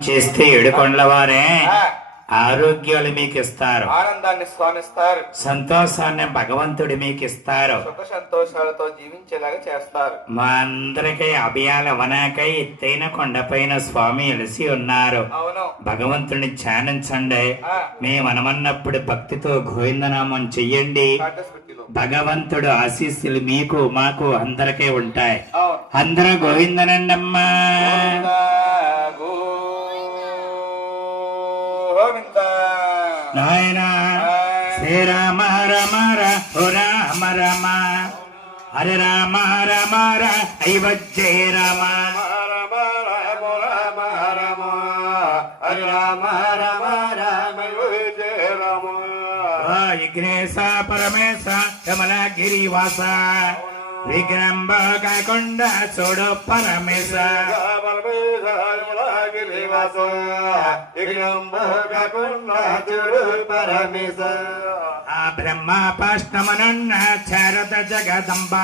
చేస్తే ఏడుకొండల వారే ఆరోగ్యాలు మీకు ఇస్తారు, ఆనందాన్ని స్వామిస్తారు, సంతోషాన్ని భగవంతుడు మీకు ఇస్తారు, సుఖ సంతోషాలతో జీవించేలాగా చేస్తారు. మా అందరికీ అభయాల వనాకై ఎత్తైన కొండపైన స్వామి ఎలిసి ఉన్నారు. అవును, భగవంతుడిని ధ్యానించండి. ఆ, మేము అనమన్నప్పుడు భక్తితో గోవిందనామం చెయ్యండి. కాటస్ పెట్టిలో. భగవంతుడు ఆశీస్సులు మీకు మాకు అందరికీ ఉంటాయి. అవును. అందరూ గోవిందనండమ్మా. గోవింద నాయన శ్రీరామ రమ ఓ రామ రమ, హరే రామ రమ అయోధ్య రామ, విఘ్నేశ పరమేశ కమలగిరివాస, విఘ్నంబ కాకుండా చూడు పరమేశ, ఆ బ్రహ్మ పాష్టమనన్న చరద జగదంబ,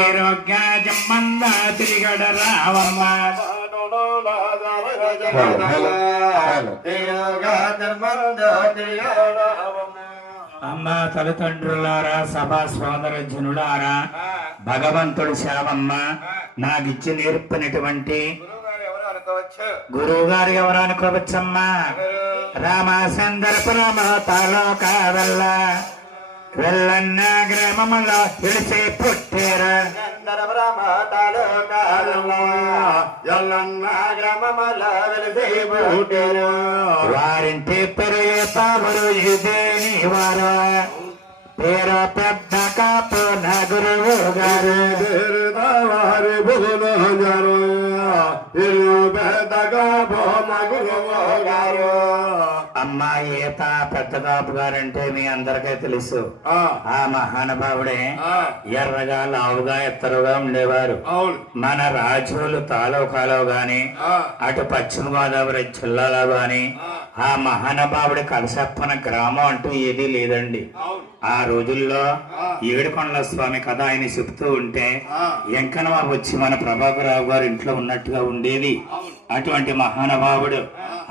ఈరోగ్య జమ్మంద తిరిగడ రావమ్మ. అమ్మ తల్లిదండ్రులారా, సభా సోదర జనులారా, భగవంతుడు శావమ్మ నాకిచ్చి నేర్పినటువంటి గురువు గారు ఎవరు అనుకోవచ్చమ్మా? రామచంద్రపురమ తాలూక వెళ్ళన్న గ్రామంలో తెలిసే పుట్టారు. వారింటి పెరుగు పామురు ఇదేని వారు, పేరు పెద్ద కాపు నా గురువు గారు. అమ్మాయి ఈత పెద్ద కాపు గారంటే మీ అందరికీ తెలుసు. ఆ మహానుభావుడే ఎర్రగా లావుగా ఎత్తరుగా ఉండేవారు. మన రాజోలు తాలూకాలో గాని, అటు పశ్చిమ గోదావరి జిల్లాలో గాని ఆ మహానుభావుడి కలసప్పన గ్రామం అంటూ ఏదీ లేదండి. ఆ రోజుల్లో ఏడుకొండల స్వామి కథ ఆయన చెప్తూ ఉంటే ఎంకనవ వచ్చి మన ప్రభాకరరావు గారు ఇంట్లో ఉన్నట్టుగా ఉండేది. అటువంటి మహానుభావుడు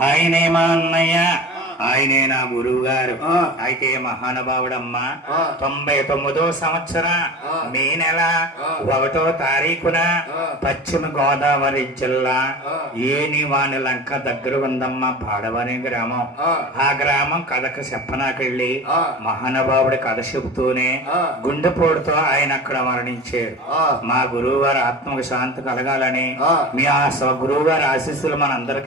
ఆయనే మా అన్నయ్య, ఆయనే నా గురువు గారు. అయితే మహానుభావుడమ్మా 99వ సంవత్సరం మే నెల 1వ తారీఖున పశ్చిమ గోదావరి జిల్లా ఏనివాని లంక దగ్గర ఉందమ్మా పాడవనే గ్రామం. ఆ గ్రామం కథకు చెప్పనాకెళ్ళి మహానుభావుడి కథ చెబుతూనే గుండెపోటుతో ఆయన అక్కడ మరణించారు. మా గురువు గారు ఆత్మకు శాంతి కలగాలని మీ ఆ గురువు గారి ఆశీస్సులు మనందరికి